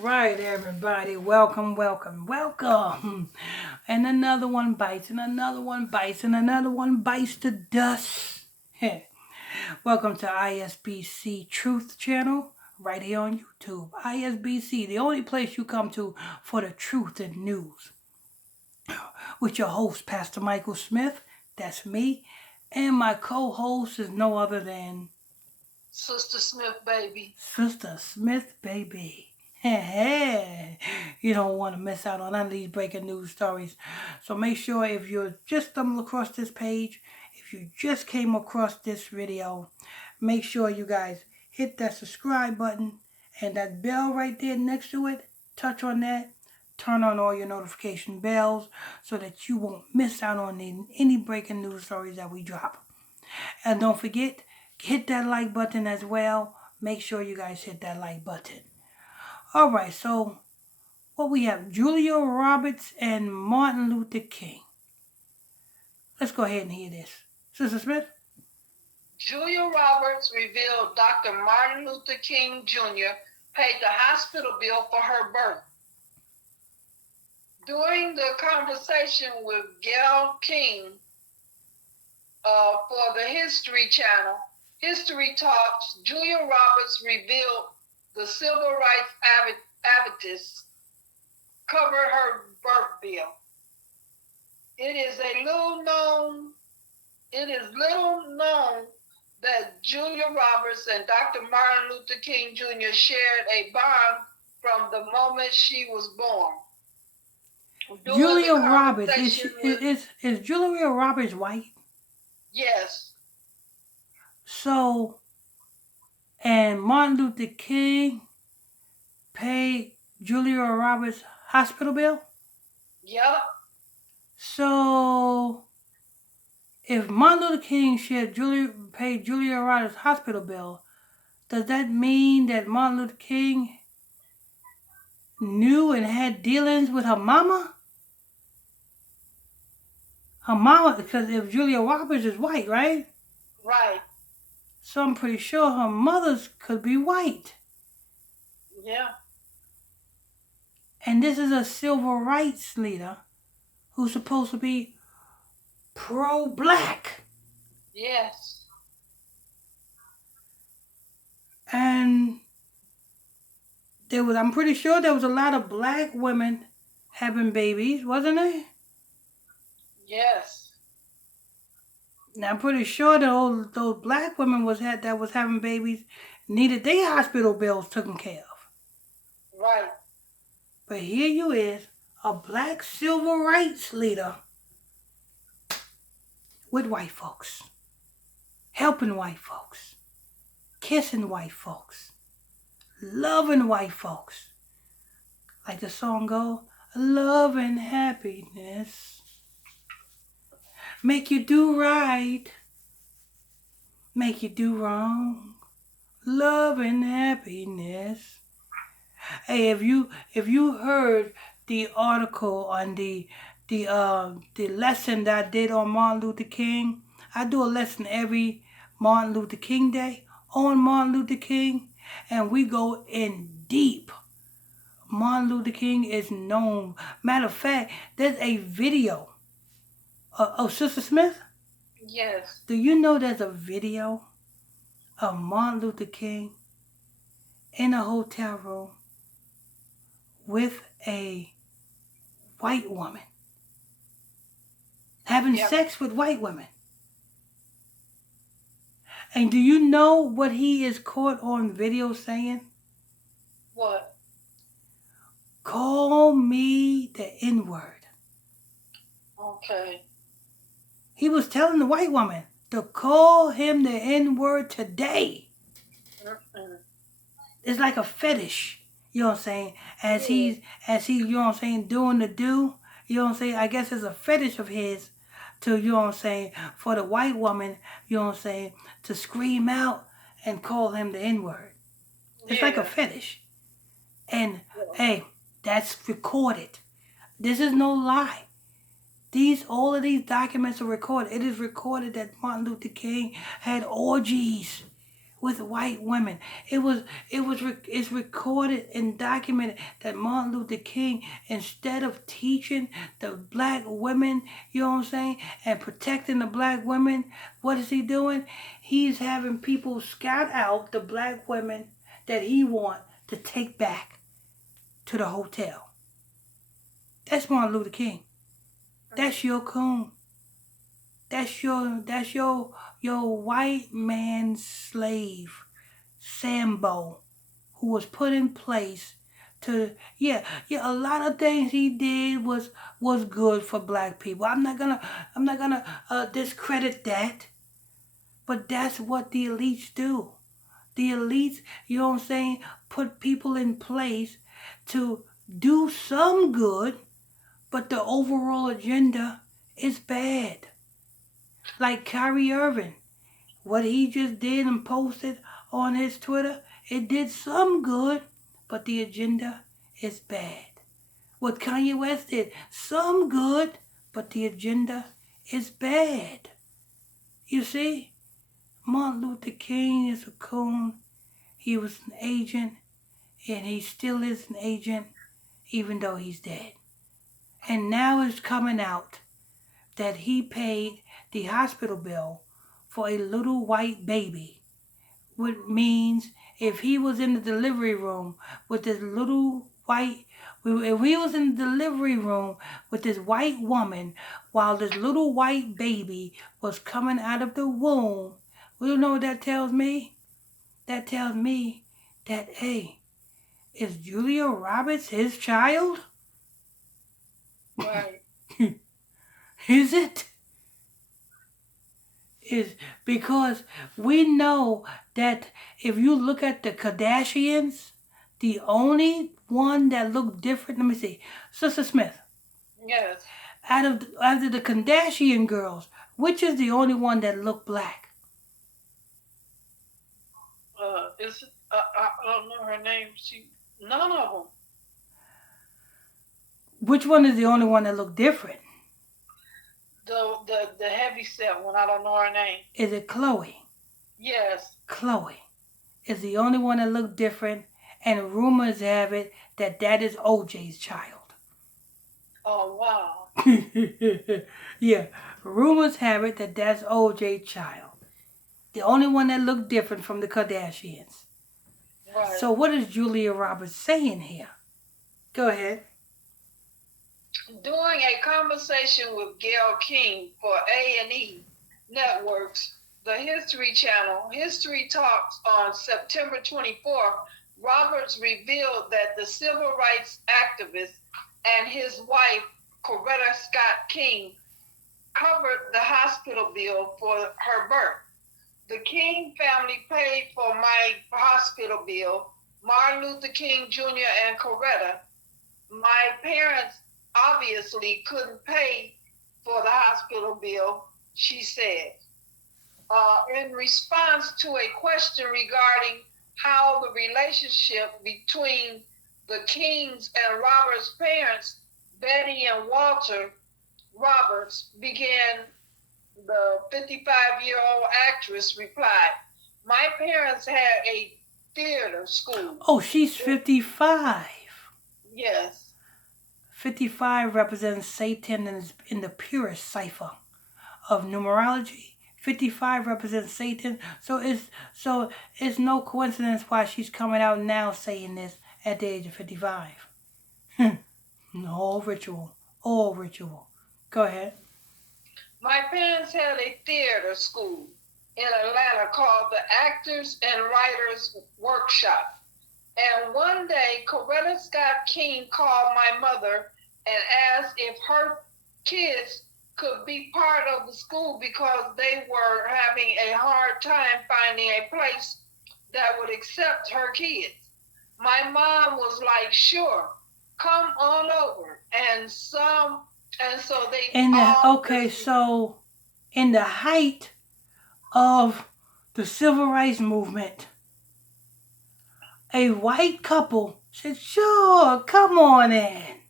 right, everybody. Welcome, welcome, welcome. And another one bites, and another one bites, and another one bites the dust. Welcome to ISBC Truth Channel, right here on YouTube. ISBC, the only place you come to for the truth and news. With your host, Pastor Michael Smith. That's me. And my co-host is no other than Sister Smith, baby. Sister Smith, baby. You don't want to miss out on none of these breaking news stories. So make sure if you just stumbled across this page, if you just came across this video, make sure you guys hit that subscribe button and that bell right there next to it. Touch on that. Turn on all your notification bells so that you won't miss out on any breaking news stories that we drop. And don't forget, hit that like button as well. Make sure you guys hit that like button. All right, so what we have, Julia Roberts and Martin Luther King. Let's go ahead and hear this. Sister Smith? Julia Roberts revealed Dr. Martin Luther King Jr. paid the hospital bill for her birth. During the conversation with Gayle King for the History Channel, History Talks, Julia Roberts revealed the civil rights advocates covered her birth bill. It is little known that Julia Roberts and Dr. Martin Luther King Jr. shared a bond from the moment she was born. Julia Roberts, is Julia Roberts white? Yes. So, and Martin Luther King paid Julia Roberts' hospital bill? Yep. So, if Martin Luther King paid Julia Roberts' hospital bill, does that mean that Martin Luther King knew and had dealings with her mama? Her mama, because if Julia Roberts is white, right? Right. So I'm pretty sure her mother's could be white. Yeah. And this is a civil rights leader who's supposed to be pro-black. Yes. And I'm pretty sure there was a lot of black women having babies, wasn't there? Yes. Now I'm pretty sure that those black women that was having babies needed their hospital bills taken care of. Right. But here you is, a black civil rights leader with white folks, helping white folks, kissing white folks, loving white folks. Like the song go, love and happiness make you do right, make you do wrong. Love and happiness. Hey, if you heard the article on the lesson that I did on Martin Luther King, I do a lesson every Martin Luther King Day on Martin Luther King, and we go in deep. Martin Luther King is known. Matter of fact, there's a video. Sister Smith? Yes. Do you know there's a video of Martin Luther King in a hotel room with a white woman, having sex with white women? And do you know what he is caught on video saying? What? Call me the N-word. Okay. He was telling the white woman to call him the N-word today. It's like a fetish, you know what I'm saying? As he, you know what I'm saying, doing the do, you know what I'm saying? I guess it's a fetish of his to, you know what I'm saying, for the white woman, you know what I'm saying, to scream out and call him the N-word. It's like a fetish. And, hey, that's recorded. This is no lie. All of these documents are recorded. It is recorded that Martin Luther King had orgies with white women. It's recorded and documented that Martin Luther King, instead of teaching the black women, you know what I'm saying, and protecting the black women, what is he doing? He's having people scout out the black women that he want to take back to the hotel. That's Martin Luther King. That's your coon. That's your white man's slave, Sambo, who was put in place to a lot of things he did was good for black people. I'm not gonna discredit that, but that's what the elites do. The elites, you know what I'm saying, put people in place to do some good, but the overall agenda is bad. Like Kyrie Irving, what he just did and posted on his Twitter, it did some good, but the agenda is bad. What Kanye West did, some good, but the agenda is bad. You see, Martin Luther King is a coon. He was an agent, and he still is an agent, even though he's dead. And now it's coming out that he paid the hospital bill for a little white baby, which means if he was in the delivery room with this little white, if he was in the delivery room with this white woman while this little white baby was coming out of the womb, well, you know what that tells me? That tells me that, hey, is Julia Roberts his child? Right. Is it? Is because we know that if you look at the Kardashians, the only one that looked different, let me see, Sister Smith, Yes. out of the Kardashian girls, which is the only one that looked black? I don't know her name. None of them. Which one is the only one that looked different? The heavy set one. I don't know her name. Is it Khloe? Yes. Khloe is the only one that looked different, and rumors have it that that is OJ's child. Oh wow. Yeah, rumors have it that that's OJ's child. The only one that looked different from the Kardashians. Right. So what is Julia Roberts saying here? Go ahead. During a conversation with Gayle King for A&E Networks, the History Channel, History Talks on September 24th, Roberts revealed that the civil rights activist and his wife, Coretta Scott King, covered the hospital bill for her birth. The King family paid for my hospital bill, Martin Luther King Jr. and Coretta. My parents obviously couldn't pay for the hospital bill, she said. In response to a question regarding how the relationship between the Kings and Robert's parents, Betty and Walter Roberts, began, the 55-year-old actress replied, "My parents had a theater school." Oh, she's 55. Yes. 55 represents Satan in the purest cipher of numerology. 55 represents Satan. So it's no coincidence why she's coming out now saying this at the age of 55. All ritual. All ritual. Go ahead. My parents had a theater school in Atlanta called the Actors and Writers Workshop. And one day, Coretta Scott King called my mother and asked if her kids could be part of the school because they were having a hard time finding a place that would accept her kids. My mom was like, "Sure, come on over." And so they Okay, so in the height of the civil rights movement, a white couple said, "Sure, come on in."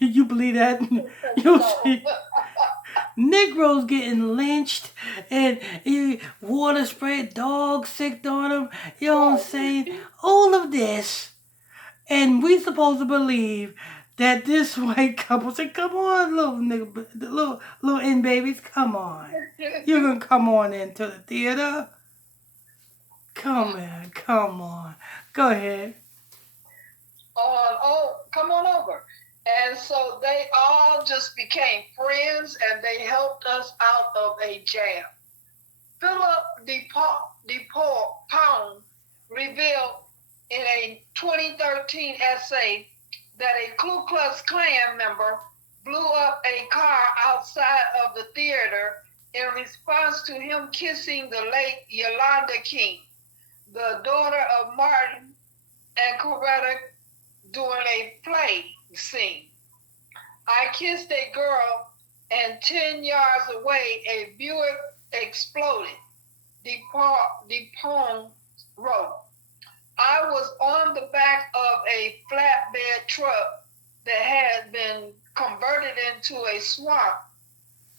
You believe that? You see? Negroes getting lynched and water sprayed, dogs sick on them. You know what I'm saying? All of this. And we supposed to believe that this white couple said, come on, little nigga, little in babies, come on. You're going to come on into the theater. Come on. Go ahead. Come on over. And so they all just became friends and they helped us out of a jam. Philip DePaul revealed in a 2013 essay that a Ku Klux Klan member blew up a car outside of the theater in response to him kissing the late Yolanda King, the daughter of Martin and Coretta, during a play scene. I kissed a girl and 10 yards away a Buick exploded, DePaul wrote. I was on the back of a flatbed truck that had been converted into a swamp.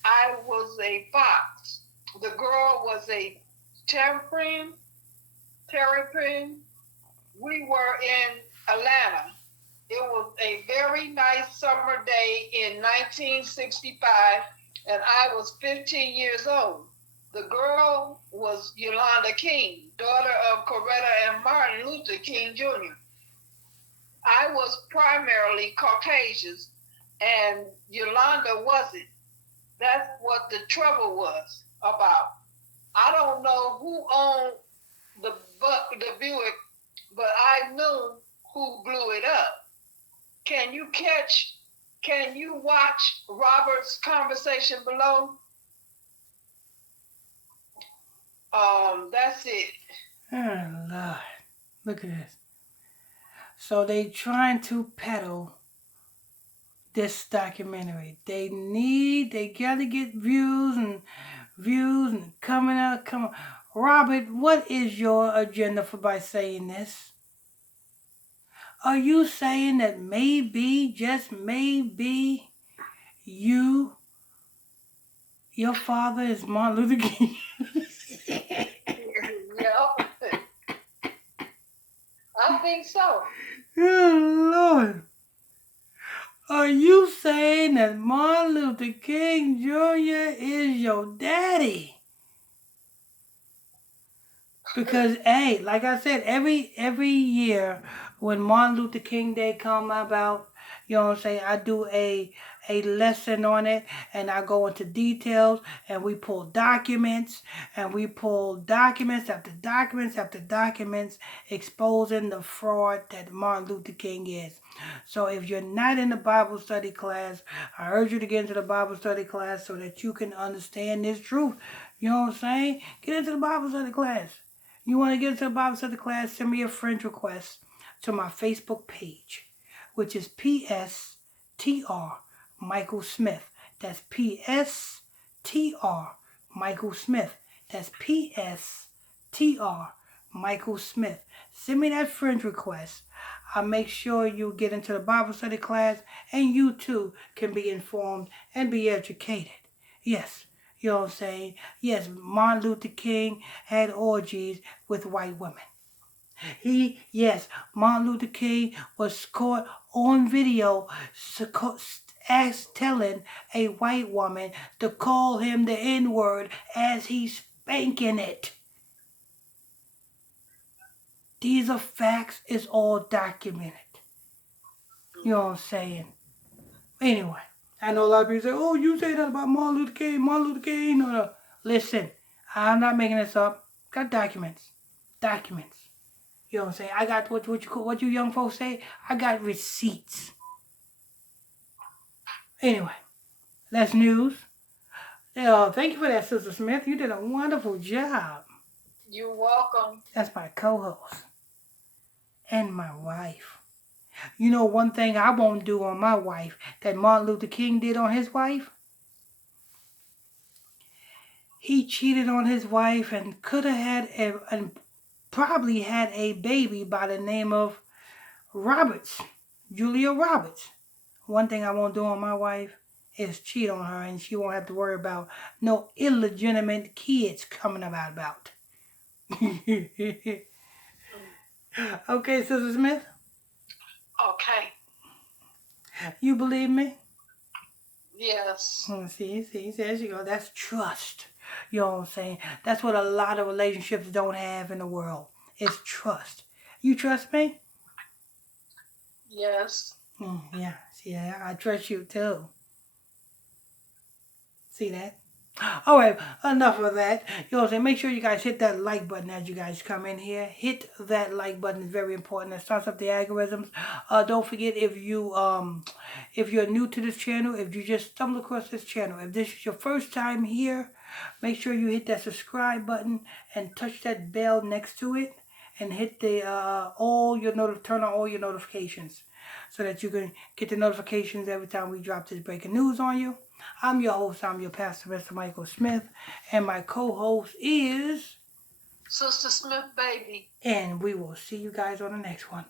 I was a fox. The girl was a terrapin. We were in Atlanta. It was a very nice summer day in 1965, and I was 15 years old. The girl was Yolanda King, daughter of Coretta and Martin Luther King Jr. I was primarily Caucasian, and Yolanda wasn't. That's what the trouble was about. I don't know who owned the Buick, but I knew who blew it up. Can you watch Robert's conversation below? That's it. Oh, Lord. Look at this. So they trying to peddle this documentary. They gotta get views and coming out. Robert, what is your agenda for by saying this? Are you saying that maybe, just maybe, your father is Martin Luther King? Yeah. I think so. Oh, Lord. Are you saying that Martin Luther King Jr. is your daddy? Because, hey, like I said, every year when Martin Luther King Day come about, you know what I'm saying, I do a lesson on it, and I go into details, and we pull documents, after documents after documents, exposing the fraud that Martin Luther King is. So if you're not in the Bible study class, I urge you to get into the Bible study class so that you can understand this truth. You know what I'm saying? Get into the Bible study class. You want to get into the Bible study class, send me a friend request to my Facebook page, which is PSTR Michael Smith. That's PSTR Michael Smith. That's PSTR Michael Smith. Send me that friend request. I'll make sure you get into the Bible study class, and you too can be informed and be educated. Yes. You know what I'm saying? Yes, Martin Luther King had orgies with white women. Martin Luther King was caught on video telling a white woman to call him the N-word as he's spanking it. These are facts. It's all documented. You know what I'm saying? Anyway. I know a lot of people say, oh, you say that about Martin Luther King. No. Listen, I'm not making this up. Got documents. You know what I'm saying? I got what you young folks say. I got receipts. Anyway, that's news. Thank you for that, Sister Smith. You did a wonderful job. You're welcome. That's my co-host and my wife. You know one thing I won't do on my wife that Martin Luther King did on his wife? He cheated on his wife and could have and probably had a baby by the name of Roberts, Julia Roberts. One thing I won't do on my wife is cheat on her, and she won't have to worry about no illegitimate kids coming about. Okay, Sister Smith, Okay. you believe me? Yes. See, there you go. That's trust. You know what I'm saying? That's what a lot of relationships don't have in the world. It's trust. You trust me? Yes. Yeah, see, I trust you too. See that? All right, enough of that. You know what I'm saying? Make sure you guys hit that like button as you guys come in here. Hit that like button is very important. It starts up the algorithms. Don't forget if you're new to this channel, if you just stumble across this channel, if this is your first time here, make sure you hit that subscribe button and touch that bell next to it, and hit the turn on all your notifications so that you can get the notifications every time we drop this breaking news on you. I'm your host, I'm your pastor, Mr. Michael Smith, and my co-host is Sister Smith, baby. and we will see you guys on the next one.